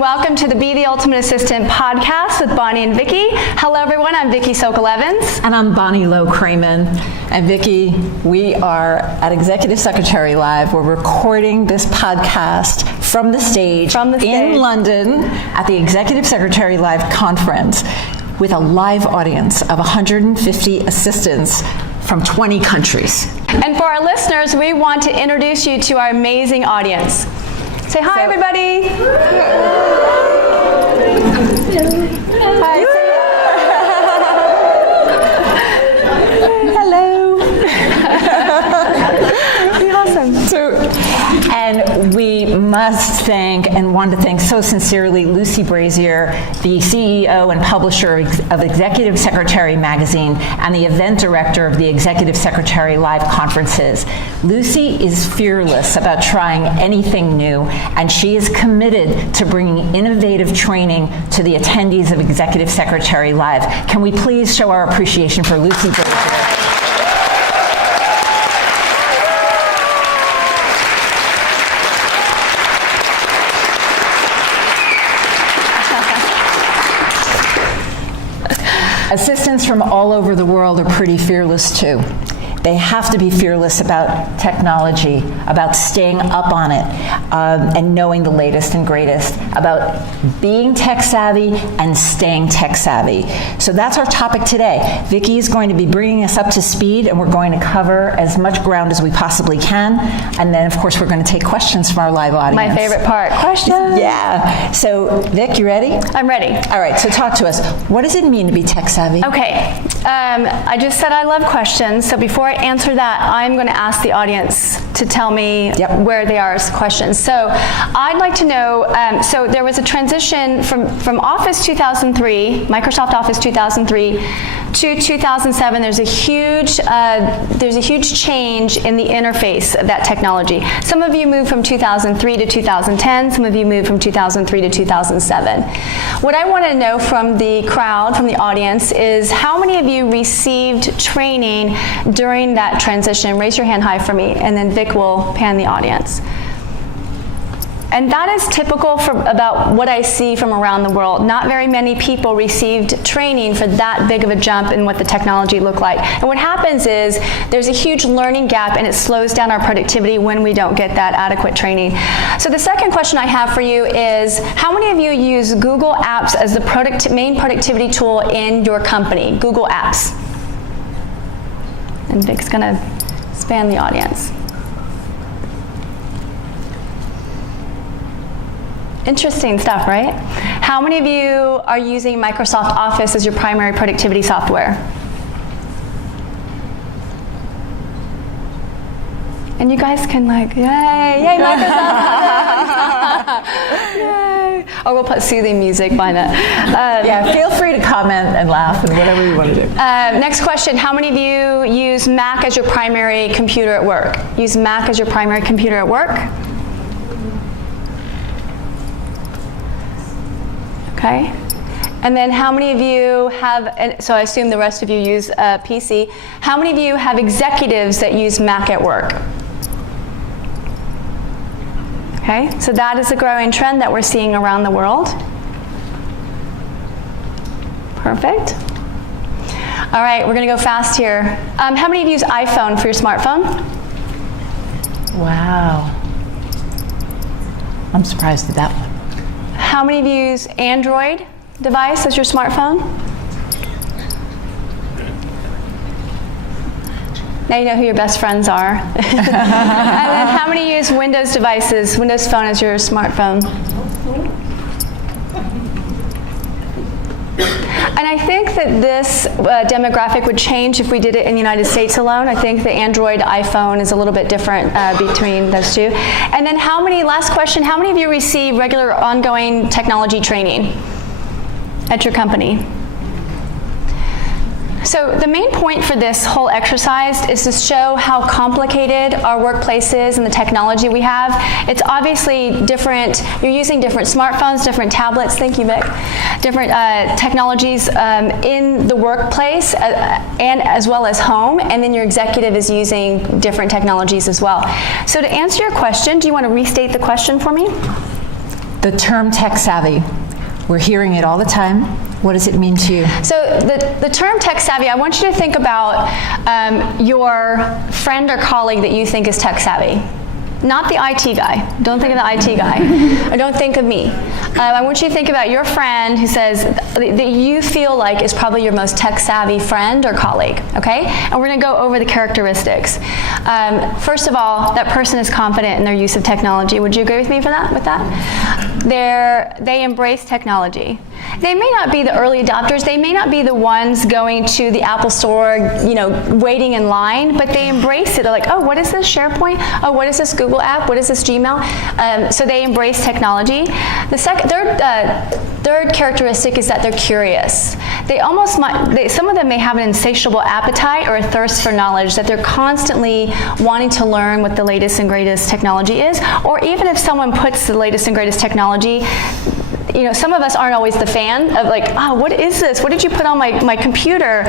and welcome to the Be the Ultimate Assistant podcast with Bonnie and Vickie. Hello everyone, I'm Vickie Sokol-Evans. And I'm BonnieLow-Kramen. And Vickie, we are at Executive Secretary Live. We're recording this podcast from the stage in London at the Executive Secretary Live conference with a live audience of 150 assistants from 20 countries. And for our listeners, we want to introduce you to our amazing audience. Say hi, everybody. Hi. Hello. Awesome. And we must thank and want to thank so sincerely Lucy Brazier, the CEO and publisher of Executive Secretary Magazine and the event director of the Executive Secretary Live conferences. Lucy is fearless about trying anything new, and she is committed to bringing innovative training to the attendees of Executive Secretary Live. Can we please show our appreciation for Lucy Brazier? Assistants from all over the world are pretty fearless too. They have to be fearless about technology, about staying up on it, and knowing the latest and greatest, about being tech savvy and staying tech savvy. So that's our topic today. Vickie is going to be bringing us up to speed, and we're going to cover as much ground as we possibly can. And then, of course, we're going to take questions from our live audience. My favorite part, questions. Yeah. So, Vic, you ready? I'm ready. All right, so talk to us. What does it mean to be tech savvy? Okay. I just said I love questions, so before I answer that, I'm going to ask the audience to tell me where they are as questions. So I'd like to know, so there was a transition from Office 2003, Microsoft Office 2003, to 2007. There's a huge change in the interface of that technology. Some of you moved from 2003 to 2010. Some of you moved from 2003 to 2007. What I want to know from the crowd, from the audience, is how many of you received training during that transition? Raise your hand high for me, and then Vic will pan the audience. And that is typical for about what I see from around the world. Not very many people received training for that big of a jump in what the technology looked like. And what happens is there's a huge learning gap, and it slows down our productivity when we don't get that adequate training. So the second question I have for you is, how many of you use Google Apps as the main productivity tool in your company? Google Apps. And Vic's going to span the audience. Interesting stuff, right? How many of you are using Microsoft Office as your primary productivity software? And you guys can yay, Microsoft! Yay! Or we'll put soothing music behind that. Yeah, feel free to comment and laugh and whatever you want to do. Next question, how many of you use Mac as your primary computer at work? Use Mac as your primary computer at work? Okay. And then how many of you have, so I assume the rest of you use PC, how many of you have executives that use Mac at work? Okay, so that is a growing trend that we're seeing around the world. Perfect. All right, we're going to go fast here. How many of you use iPhone for your smartphone? Wow. I'm surprised at that one. How many of you use Android device as your smartphone? Now you know who your best friends are. And then how many use Windows devices, Windows Phone as your smartphone? And I think that this demographic would change if we did it in the United States alone. I think the Android iPhone is a little bit different between those two. And then last question, how many of you receive regular ongoing technology training at your company? So the main point for this whole exercise is to show how complicated our workplace is and the technology we have. It's obviously different. You're using different smartphones, different tablets, thank you, Vic, different technologies in the workplace and as well as home, and then your executive is using different technologies as well. So to answer your question, do you want to restate the question for me? The term tech savvy, we're hearing it all the time. What does it mean to you? So the term tech savvy, I want you to think about your friend or colleague that you think is tech savvy. Not the IT guy. Don't think of the IT guy. Or don't think of me. I want you to think about your friend who says that you feel like is probably your most tech savvy friend or colleague, okay? And we're going to go over the characteristics. First of all, that person is confident in their use of technology. Would you agree with me with that? They embrace technology. They may not be the early adopters. They may not be the ones going to the Apple Store, waiting in line, but they embrace it. They're like, oh, what is this SharePoint? Oh, what is this Google app? What is this Gmail? So they embrace technology. The third characteristic is that they're curious. Some of them may have an insatiable appetite or a thirst for knowledge, that they're constantly wanting to learn what the latest and greatest technology is, or even if someone puts the latest and greatest technology, some of us aren't always the fan of like, oh, what is this? What did you put on my computer?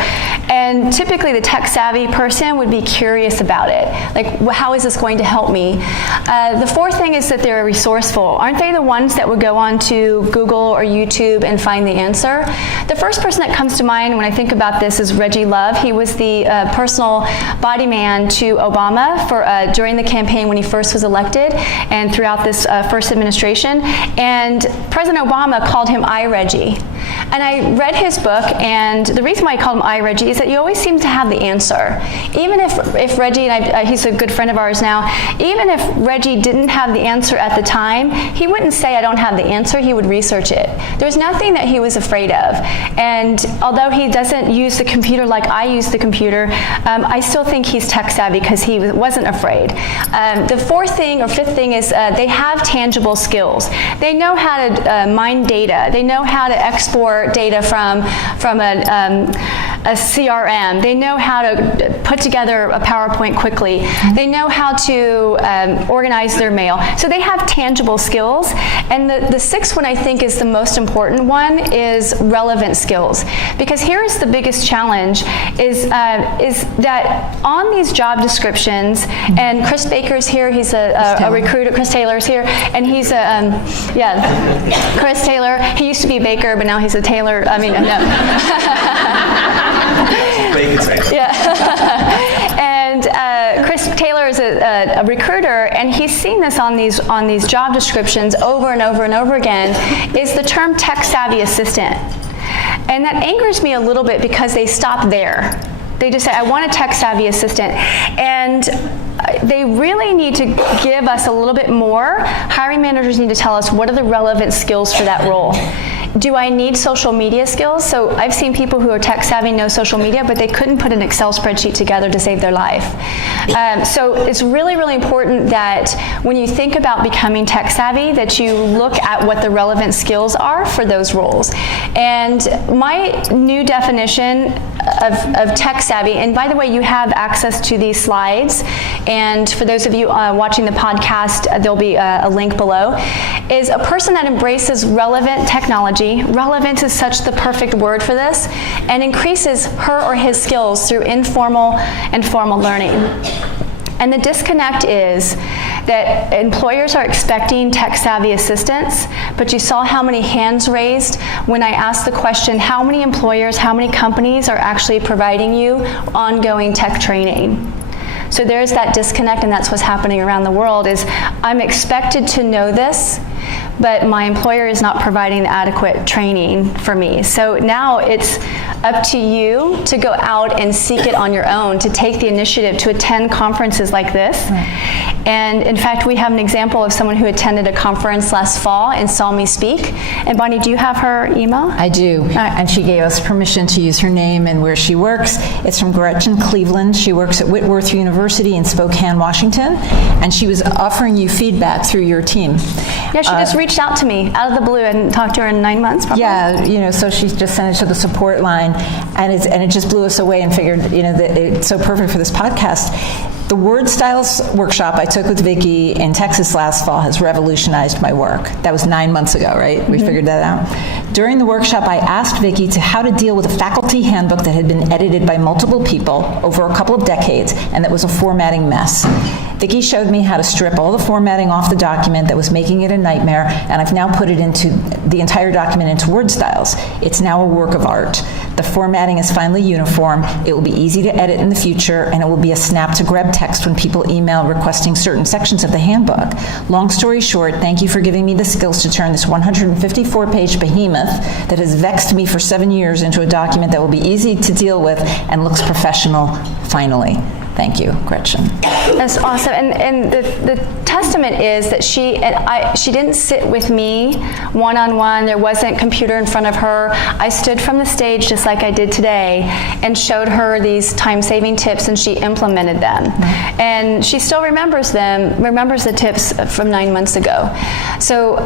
And typically the tech savvy person would be curious about it. Like, how is this going to help me? The fourth thing is that they're resourceful. Aren't they the ones that would go on to Google or YouTube and find the answer? The first person that comes to mind when I think about this is Reggie Love. He was the personal body man to Obama during the campaign when he first was elected and throughout this first administration. And President Obama called him iReggie. And I read his book, and the reason why I called him iReggie is that you always seem to have the answer. Even if Reggie, and he's a good friend of ours now, even if Reggie didn't have the answer at the time, he wouldn't say, I don't have the answer, he would research it. There's nothing that he was afraid of. And although he doesn't use the computer like I use the computer, I still think he's tech savvy because he wasn't afraid. The fourth thing or fifth thing is they have tangible skills. They know how to mine data. They know how to export data from a CRM. They know how to put together a PowerPoint quickly. They know how to organize their mail. So they have tangible skills. And the sixth one I think is the most important one is relevant skills. Because here is the biggest challenge is that on these job descriptions, and Chris Baker's here, he's a recruiter, Chris Taylor's here, and he's Chris Taylor. He used to be a baker, but now he's a tailor. I mean, no. Yeah. And Chris Taylor is a recruiter, and he's seen this on these job descriptions over and over and over again, is the term tech savvy assistant. And that angers me a little bit because they stop there. They just say, I want a tech savvy assistant. And they really need to give us a little bit more. Hiring managers need to tell us what are the relevant skills for that role. Do I need social media skills? So I've seen people who are tech savvy know social media, but they couldn't put an Excel spreadsheet together to save their life. So it's really, really important that when you think about becoming tech savvy, that you look at what the relevant skills are for those roles. And my new definition of tech savvy, and by the way, you have access to these slides, and for those of you watching the podcast, there'll be a link below, is a person that embraces relevant technology. Relevant is such the perfect word for this, and increases her or his skills through informal and formal learning. And the disconnect is that employers are expecting tech-savvy assistants, but you saw how many hands raised when I asked the question, how many employers, how many companies are actually providing you ongoing tech training? So there's that disconnect, and that's what's happening around the world, is I'm expected to know this, but my employer is not providing the adequate training for me. So now it's up to you to go out and seek it on your own, to take the initiative to attend conferences like this. Right. And in fact, we have an example of someone who attended a conference last fall and saw me speak. And Bonnie, do you have her email? I do. And she gave us permission to use her name and where she works. It's from Gretchen Cleveland. She works at Whitworth University in Spokane, Washington. And she was offering you feedback through your team. Yeah, she just reached out to me out of the blue. I hadn't talked to her in 9 months, probably. Yeah, so she just sent it to the support line, and it just blew us away, and figured, that it's so perfect for this podcast. The word styles workshop I took with Vickie in Texas last fall has revolutionized my work. That was 9 months ago, right? We figured that out. During the workshop, I asked Vickie how to deal with a faculty handbook that had been edited by multiple people over a couple of decades and that was a formatting mess. Vickie showed me how to strip all the formatting off the document that was making it a nightmare, and I've now put it into the entire document into word styles. It's now a work of art. The formatting is finally uniform, it will be easy to edit in the future, and it will be a snap-to-grab text when people email requesting certain sections of the handbook. Long story short, thank you for giving me the skills to turn this 154-page behemoth that has vexed me for 7 years into a document that will be easy to deal with and looks professional, finally. Thank you, Gretchen. That's awesome. And the testament is that she didn't sit with me one-on-one. There wasn't computer in front of her. I stood from the stage just like I did today and showed her these time-saving tips, and she implemented them. And she still remembers the tips from 9 months ago. So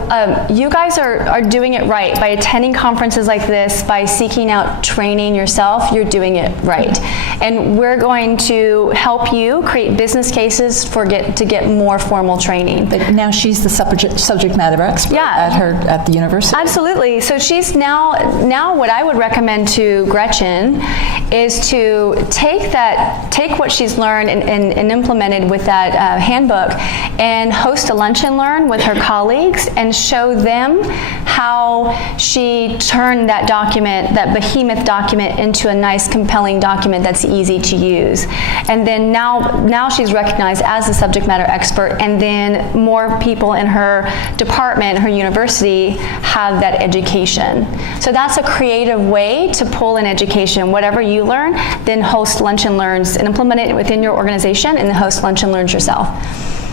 you guys are doing it right. By attending conferences like this, by seeking out training yourself, you're doing it right. And we're going to help you create business cases to get more formal training. But now she's the subject matter expert at the university. Absolutely. So she's now what I would recommend to Gretchen is to take what she's learned and implemented with that handbook and host a lunch and learn with her colleagues and show them how she turned that document, that behemoth document, into a nice, compelling document that's easy to use. And then now she's recognized as a subject matter expert, and then more people in her department, her university, have that education. So that's a creative way to pull in education. Whatever you learn, then host lunch and learns and implement it within your organization, and then host lunch and learns yourself.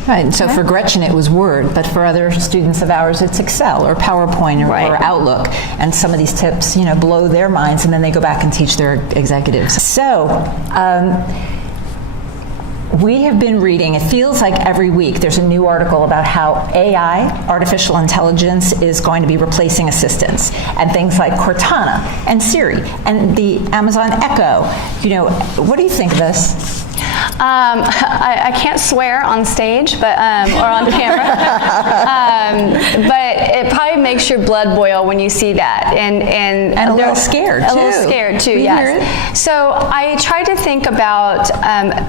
Right, and so for Gretchen it was Word, but for other students of ours it's Excel or PowerPoint or Outlook, and some of these tips, blow their minds, and then they go back and teach their executives. So, we have been reading, it feels like every week there's a new article about how AI, artificial intelligence, is going to be replacing assistants, and things like Cortana and Siri and the Amazon Echo. What do you think of this? I can't swear on stage, but or on camera, but it probably makes your blood boil when you see that, and a little scared too. A little scared too, yes. So I tried to think about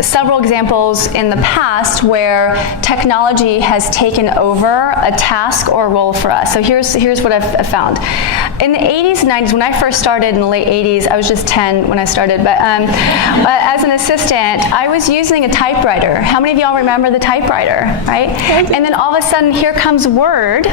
several examples in the past where technology has taken over a task or role for us. So here's what I've found. In the 80s and 90s, when I first started in the late 80s, I was just 10 when I started, but as an assistant, I was using a typewriter. How many of y'all remember the typewriter, right? And then all of a sudden, here comes Word,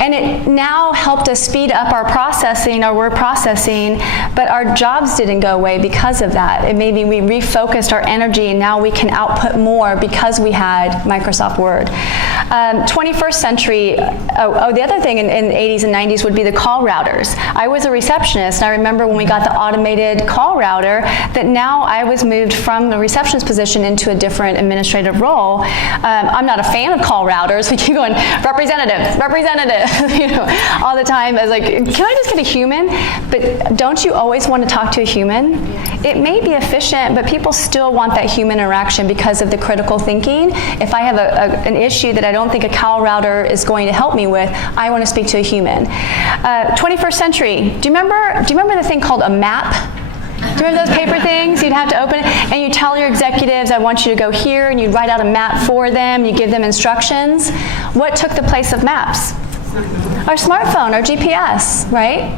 and it now helped us speed up our word processing, but our jobs didn't go away because of that. And maybe we refocused our energy, and now we can output more because we had Microsoft Word. 21st century, the other thing in the 80s and 90s would be the call routers. I was a receptionist, and I remember when we got the automated call router, that now I was moved from the receptionist position into a different administrative role. I'm not a fan of call routers. We keep going, representative, all the time. I was like, can I just get a human? But don't you always want to talk to a human? It may be efficient, but people still want that human interaction because of the critical thinking. If I have an issue that I don't think a call router is going to help me with, I want to speak to a human. 21st century, do you remember the thing called a map? Do you remember those paper things? You'd have to open it, and you tell your executives, I want you to go here, and you'd write out a map for them, you give them instructions. What took the place of maps? Our smartphone, our GPS, right?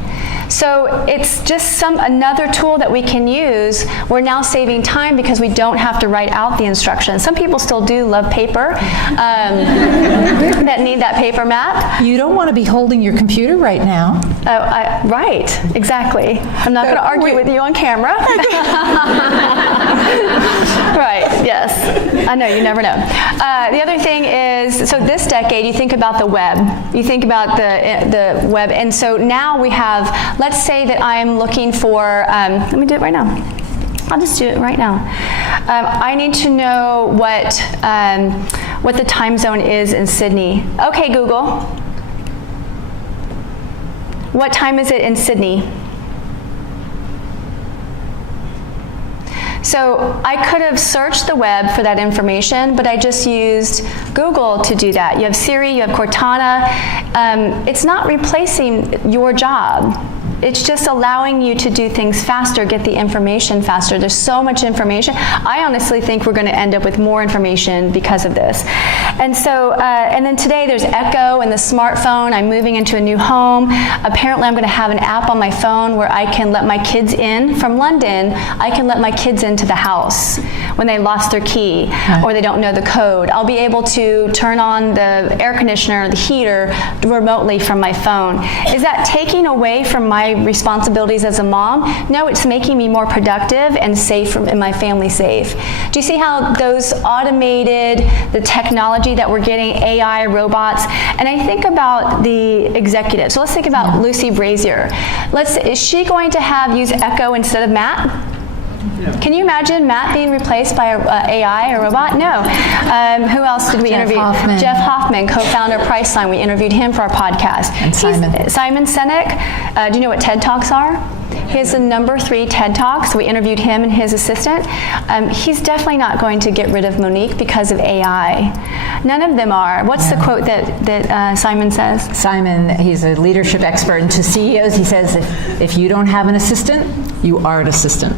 So it's just another tool that we can use. We're now saving time because we don't have to write out the instructions. Some people still do love paper, that need that paper map. You don't want to be holding your computer right now. Right, exactly. I'm not going to argue with you on camera. Right, yes. I know, you never know. The other thing is, so this decade, you think about the web. You think about the web, and so now we have, let's say that I'm looking for, let me do it right now. I'll just do it right now. I need to know what the time zone is in Sydney. Okay, Google. What time is it in Sydney? So I could have searched the web for that information, but I just used Google to do that. You have Siri, you have Cortana. It's not replacing your job. It's just allowing you to do things faster, get the information faster. There's so much information. I honestly think we're going to end up with more information because of this. And so, and then today there's Echo and the smartphone. I'm moving into a new home. Apparently I'm going to have an app on my phone where I can let my kids in from London. I can let my kids into the house when they lost their key or they don't know the code. I'll be able to turn on the air conditioner, the heater remotely from my phone. Is that taking away from my responsibilities as a mom? No, it's making me more productive and safe and my family safe. Do you see how those automated, the technology that we're getting, AI, robots, and I think about the executive. So let's think about Lucy Brazier. Is she going to use Echo instead of Matt? Can you imagine Matt being replaced by an AI or robot? No. Who else did we interview? Jeff Hoffman, co-founder of Priceline. We interviewed him for our podcast. And Simon Sinek. Do you know what TED Talks are? He has the #3 TED Talk, so we interviewed him and his assistant. He's definitely not going to get rid of Monique because of AI. None of them are. What's the quote that Simon says? Simon, he's a leadership expert, and to CEOs he says, if you don't have an assistant, you are an assistant.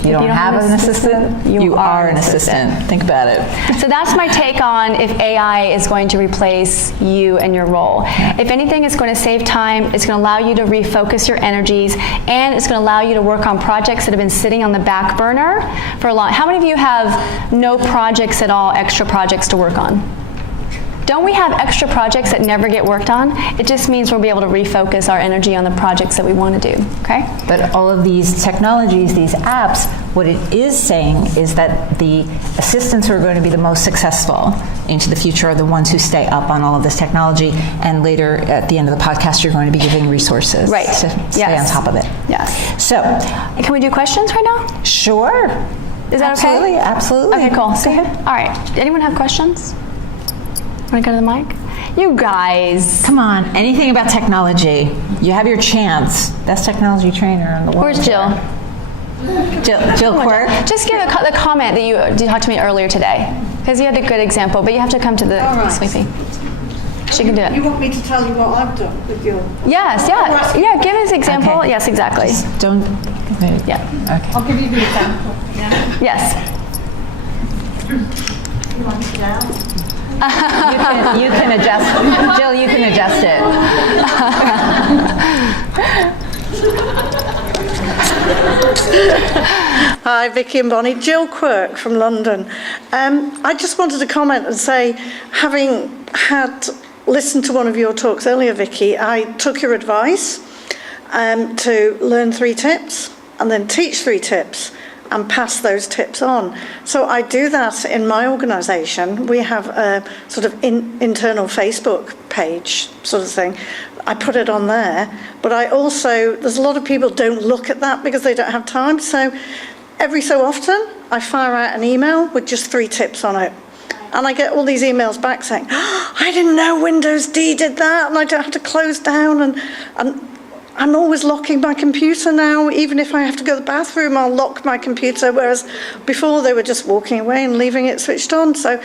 If you don't have an assistant, you are an assistant. Think about it. So that's my take on if AI is going to replace you and your role. If anything, it's going to save time, it's going to allow you to refocus your energies, and it's going to allow you to work on projects that have been sitting on the back burner for a long. How many of you have no projects at all, extra projects to work on? Don't we have extra projects that never get worked on? It just means we'll be able to refocus our energy on the projects that we want to do, okay? But all of these technologies, these apps, what it is saying is that the assistants who are going to be the most successful into the future are the ones who stay up on all of this technology, and later at the end of the podcast you're going to be giving resources to stay on top of it. Yes. So, can we do questions right now? Sure. Is that okay? Absolutely. Okay, cool. Go ahead. All right. Anyone have questions? Want to go to the mic? You guys. Come on, anything about technology. You have your chance. Best technology trainer in the world. Where's Jill? Jill Quirk? Just give the comment that you talked to me earlier today, because you had a good example, but you have to come to the sleepy. She can do it. You want me to tell you what I've done with your... Yes, yeah, give us an example. Okay. Yes, exactly. Just don't... Yeah. Okay. I'll give you the example. Yeah. Yes. You want it down? You can adjust, Jill, you can adjust it. Hi, Vickie and Bonnie. Jill Quirk from London. I just wanted to comment and say, having listened to one of your talks earlier, Vickie, I took your advice to learn 3 tips and then teach 3 tips and pass those tips on. So I do that in my organisation. We have a sort of internal Facebook page sort of thing. I put it on there, but I also, there's a lot of people don't look at that because they don't have time. So every so often, I fire out an email with just 3 tips on it. And I get all these emails back saying, oh, I didn't know Windows D did that, and I don't have to close down, and I'm always locking my computer now. Even if I have to go to the bathroom, I'll lock my computer, whereas before they were just walking away and leaving it switched on. So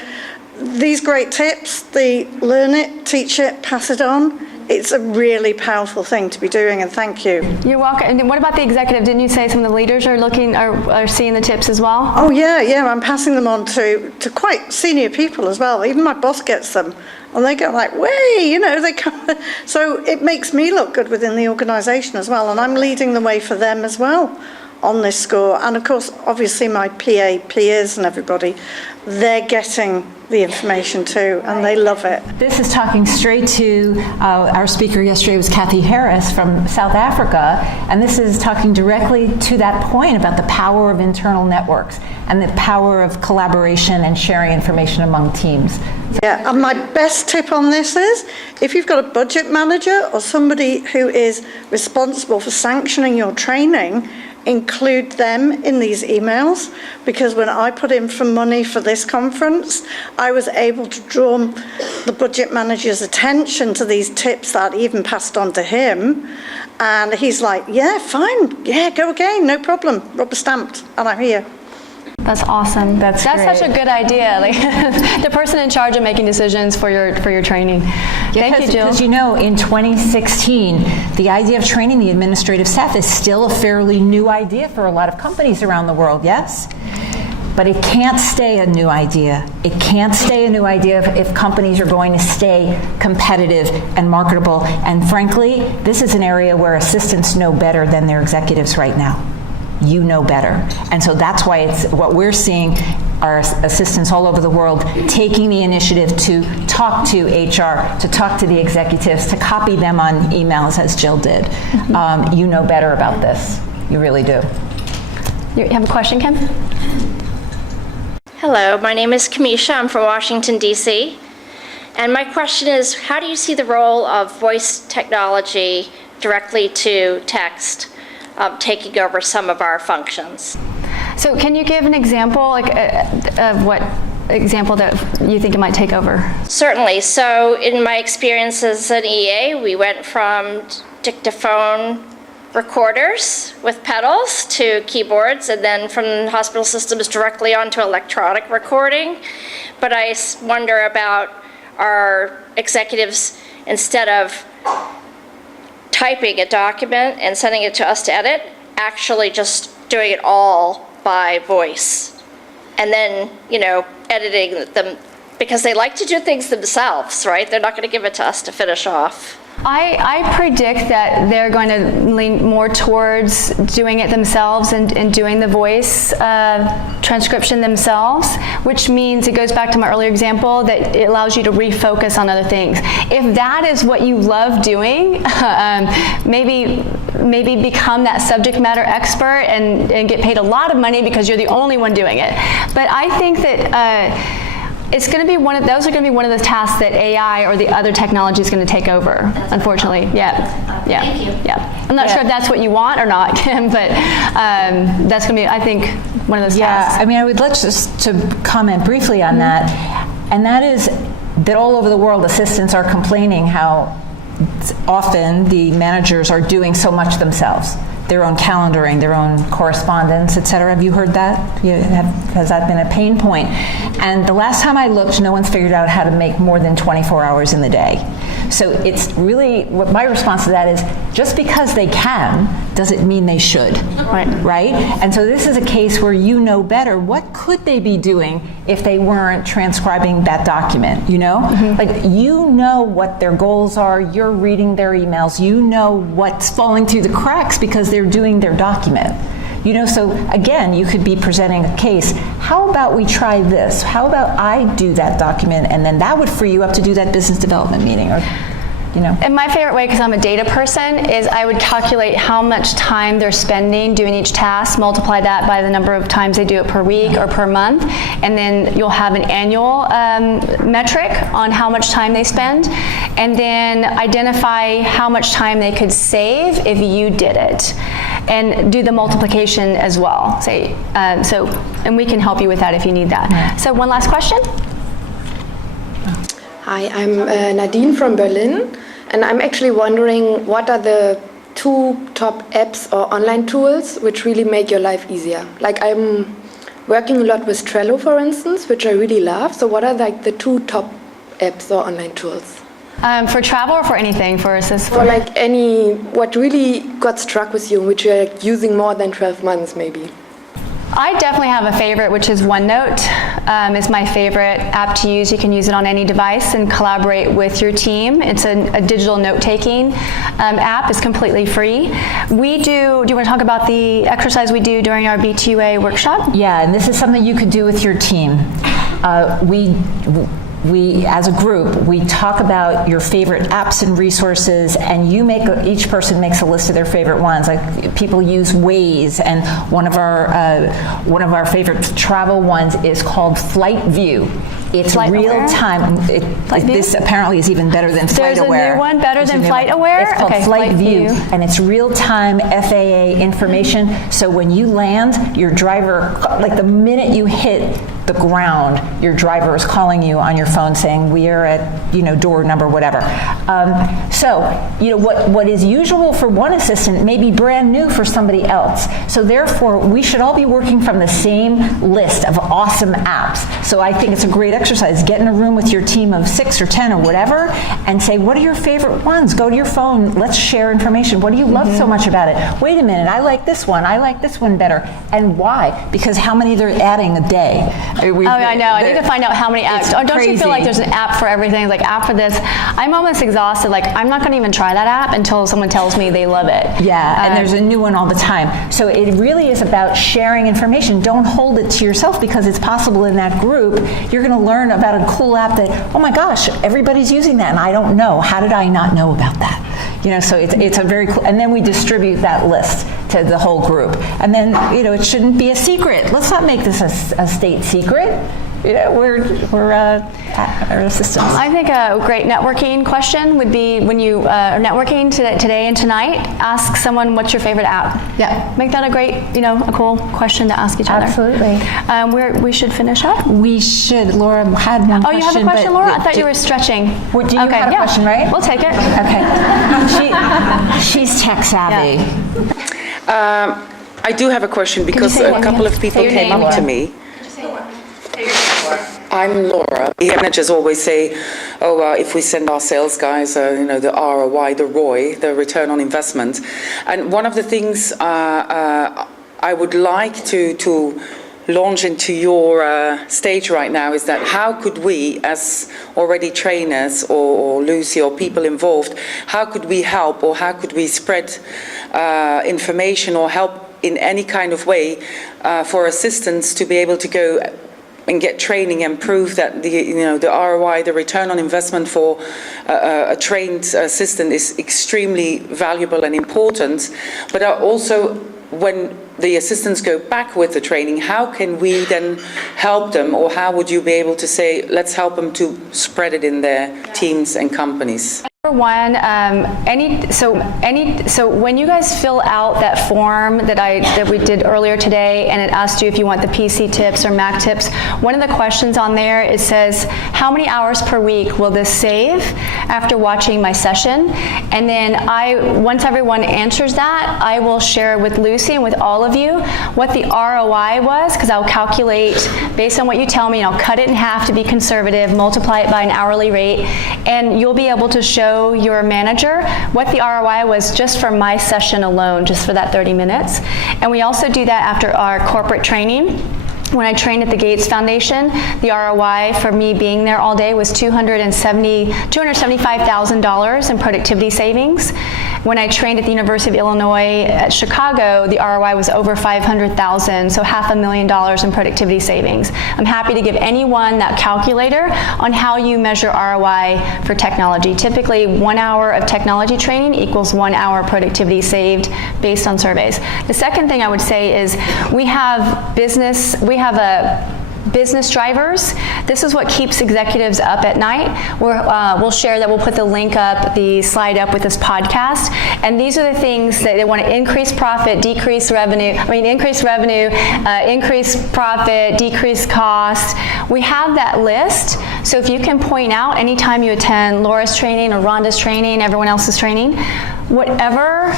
these great tips, the learn it, teach it, pass it on, it's a really powerful thing to be doing, and thank you. You're welcome. And what about the executive? Didn't you say some of the leaders are seeing the tips as well? Oh yeah, I'm passing them on to quite senior people as well. Even my boss gets them. And they go like, way, they come. So it makes me look good within the organisation as well. And I'm leading the way for them as well on this score. And of course, obviously my peers and everybody, they're getting the information too, and they love it. This is talking straight to our speaker yesterday was Kathy Harris from South Africa, and this is talking directly to that point about the power of internal networks and the power of collaboration and sharing information among teams. Yeah, and my best tip on this is, if you've got a budget manager or somebody who is responsible for sanctioning your training, include them in these emails, because when I put in for money for this conference, I was able to draw the budget manager's attention to these tips that I even passed on to him, And he's like, yeah, fine, yeah, go again, no problem, rubber stamped, and I'm here. That's awesome. That's great. such a good idea. Like the person in charge of making decisions for your training. Thank you, Jill. Because in 2016, the idea of training the administrative staff is still a fairly new idea for a lot of companies around the world, yes? But it can't stay a new idea. It can't stay a new idea if companies are going to stay competitive and marketable. And frankly, this is an area where assistants know better than their executives right now. You know better. And so that's why it's what we're seeing our assistants all over the world taking the initiative to talk to HR, to talk to the executives, to copy them on emails as Jill did. You know better about this. You really do. You have a question, Kim? Hello, my name is Kamisha. I'm from Washington, D.C. And my question is, how do you see the role of voice technology directly to text taking over some of our functions? So can you give an example, like of what example that you think it might take over? Certainly. So in my experience as an EA, we went from dictaphone recorders with pedals to keyboards, and then from hospital systems directly onto electronic recording. But I wonder about our executives, instead of typing a document and sending it to us to edit, actually just doing it all by voice. And then, editing them, because they like to do things themselves, right? They're not going to give it to us to finish off. I predict that they're going to lean more towards doing it themselves and doing the voice transcription themselves, which means it goes back to my earlier example that it allows you to refocus on other things. If that is what you love doing, maybe become that subject matter expert and get paid a lot of money because you're the only one doing it. But I think that it's going to be those are going to be one of the tasks that AI or the other technology is going to take over, unfortunately. Thank you. Yeah. I'm not sure if that's what you want or not, Kim, but that's going to be, I think, one of those tasks. Yeah, I mean, I would like just to comment briefly on that, and that is that all over the world, assistants are complaining how often the managers are doing so much themselves. Their own calendaring, their own correspondence, et cetera. Have you heard that? Has that been a pain point? And the last time I looked, no one's figured out how to make more than 24 hours in the day. So it's really, what my response to that is, just because they can, doesn't mean they should. Right? And so this is a case where you know better. What could they be doing if they weren't transcribing that document, Like, you know what their goals are, you're reading their emails, you know what's falling through the cracks because they're doing their document. So again, you could be presenting a case. How about we try this? How about I do that document, and then that would free you up to do that business development meeting, or And my favorite way, because I'm a data person, is I would calculate how much time they're spending doing each task, multiply that by the number of times they do it per week or per month, and then you'll have an annual metric on how much time they spend, and then identify how much time they could save if you did it, and do the multiplication as well. And we can help you with that if you need that. So one last question. Hi, I'm Nadine from Berlin, and I'm actually wondering what are the 2 top apps or online tools which really make your life easier? Like, I'm working a lot with Trello, for instance, which I really love. So what are like the 2 top apps or online tools? For travel or for anything? For like what really got struck with you, which you're using more than 12 months maybe? I definitely have a favorite, which is OneNote. It's my favorite app to use. You can use it on any device and collaborate with your team. It's a digital note-taking app. It's completely free. Do you want to talk about the exercise we do during our B2A workshop? Yeah, and this is something you could do with your team. We, as a group, we talk about your favorite apps and resources, and each person makes a list of their favorite ones. Like, people use Waze, and one of our favorite travel ones is called Flight View. It's real time. This apparently is even better than Flight Aware. There's a new one better than Flight Aware? It's called Flight View, and it's real time FAA information. So when you land, your driver, like the minute you hit the ground, your driver is calling you on your phone saying, we are at, door number whatever. So, what is usual for one assistant may be brand new for somebody else. So therefore, we should all be working from the same list of awesome apps. So I think it's a great exercise. Get in a room with your team of 6 or 10 or whatever and say, what are your favorite ones? Go to your phone, let's share information. What do you love so much about it? Wait a minute, I like this one better. And why? Because how many they're adding a day? I know. I need to find out how many apps. Don't you feel like there's an app for everything? Like app for this. I'm almost exhausted. Like I'm not going to even try that app until someone tells me they love it. Yeah, and there's a new one all the time. So it really is about sharing information. Don't hold it to yourself, because it's possible in that group you're going to learn about a cool app that, oh my gosh, everybody's using that and I don't know. How did I not know about that? So it's a very cool, and then we distribute that list to the whole group. And then, it shouldn't be a secret. Let's not make this a state secret. We're assistants. I think a great networking question would be when you are networking today and tonight, ask someone what's your favorite app. Yeah. Make that a great, a cool question to ask each other. Absolutely. We should finish up. We should. Laura had one question. Oh, you have a question, Laura? I thought you were stretching. Do you have a question, right? We'll take it. Okay. She's tech savvy. Yeah. I do have a question because a couple of people came up to me. I'm Laura. The managers always say, if we send our sales guys, the ROI, the ROI, the return on investment. And one of the things I would like to launch into your stage right now is that how could we, as already trainers or Lucy or people involved, how could we help, or how could we spread information or help in any kind of way for assistants to be able to go and get training and prove that the ROI, the return on investment for a trained assistant is extremely valuable and important. But also, when the assistants go back with the training, how can we then help them, or how would you be able to say, let's help them to spread it in their teams and companies? Number one, so when you guys fill out that form that we did earlier today, and it asked you if you want the PC tips or Mac tips, one of the questions on there, it says, how many hours per week will this save after watching my session? And then once everyone answers that, I will share with Lucy and with all of you what the ROI was, because I'll calculate based on what you tell me, and I'll cut it in half to be conservative, multiply it by an hourly rate, and you'll be able to show your manager what the ROI was just for my session alone, just for that 30 minutes. And we also do that after our corporate training. When I trained at the Gates Foundation, the ROI for me being there all day was $275,000 in productivity savings. When I trained at the University of Illinois at Chicago, the ROI was over $500,000, so $500,000 in productivity savings. I'm happy to give anyone that calculator on how you measure ROI for technology. Typically, 1 hour of technology training equals 1 hour productivity saved based on surveys. The second thing I would say is we have business drivers. This is what keeps executives up at night. We'll share that. We'll put the link up, the slide up with this podcast. And these are the things that they want to increase profit, increase revenue, increase profit, decrease cost. We have that list. So if you can point out anytime you attend Laura's training or Rhonda's training, everyone else's training, whatever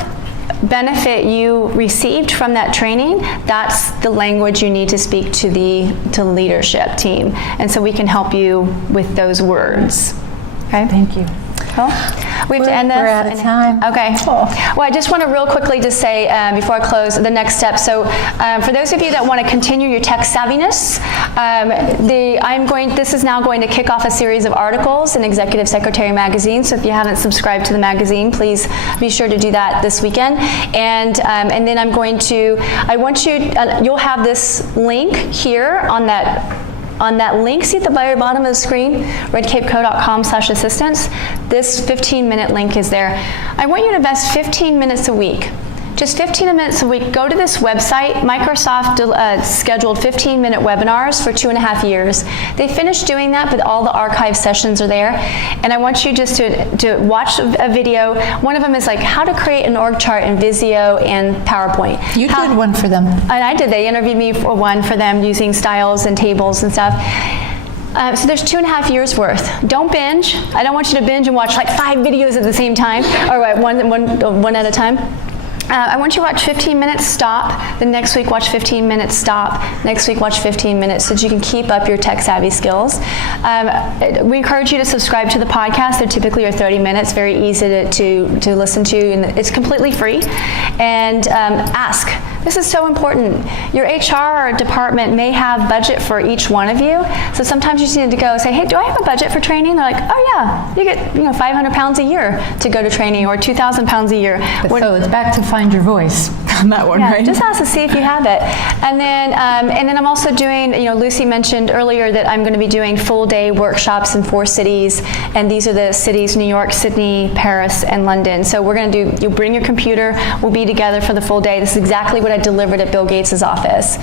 benefit you received from that training, that's the language you need to speak to the leadership team. And so we can help you with those words. Okay? Thank you. Cool. We have to end this. We're out of time. Okay. Well, I just want to real quickly just say before I close the next step. So, for those of you that want to continue your tech savviness, this is now going to kick off a series of articles in Executive Secretary Magazine. So, if you haven't subscribed to the magazine, please be sure to do that this weekend. And then you'll have this link here on that link, see at the very bottom of the screen, redcapeco.com/assistance. This 15-minute link is there. I want you to invest 15 minutes a week just 15 minutes a week. Go to this website. Microsoft scheduled 15-minute webinars for 2.5 years. They finished doing that, but all the archive sessions are there. And I want you just to watch a video. One of them is like how to create an org chart in Visio and PowerPoint. You did one for them. And I did. They interviewed me for one for them using styles and tables and stuff. So there's 2.5 years worth. Don't binge. I don't want you to binge and watch like 5 videos at the same time, or one at a time. I want you to watch 15 minutes, stop. The next week, watch 15 minutes, stop. Next week, watch 15 minutes so that you can keep up your tech savvy skills. We encourage you to subscribe to the podcast. They're typically 30 minutes, very easy to listen to, and it's completely free. And ask. This is so important. Your HR department may have budget for each one of you, so sometimes you just need to go say, hey, do I have a budget for training? They're like, oh yeah, you get 500 pounds a year to go to training, or 2,000 pounds a year. So it's back to find your voice on that one, yeah, right? just ask to see if you have it. And then I'm also doing, Lucy mentioned earlier that I'm going to be doing full-day workshops in 4 cities, and these are the cities: New York, Sydney, Paris, and London. So we're going to you bring your computer, we'll be together for the full day. This is exactly what I delivered at Bill Gates' office.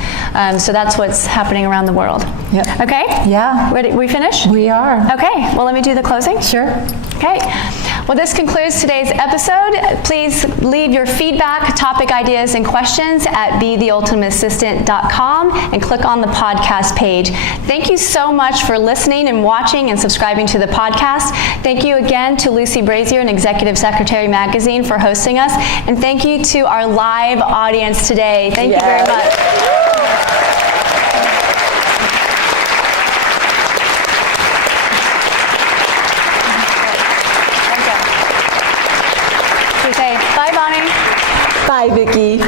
So that's what's happening around the world. Yep. Okay? Yeah. Ready? We finished? We are. Okay, well, let me do the closing. Sure. Okay. Well, this concludes today's episode. Please leave your feedback, topic ideas, and questions at betheultimateassistant.com and click on the podcast page. Thank you so much for listening and watching and subscribing to the podcast. Thank you again to Lucy Brazier and Executive Secretary Magazine for hosting us. And thank you to our live audience today. Thank you very much. Say bye, Bonnie. Bye, Vickie.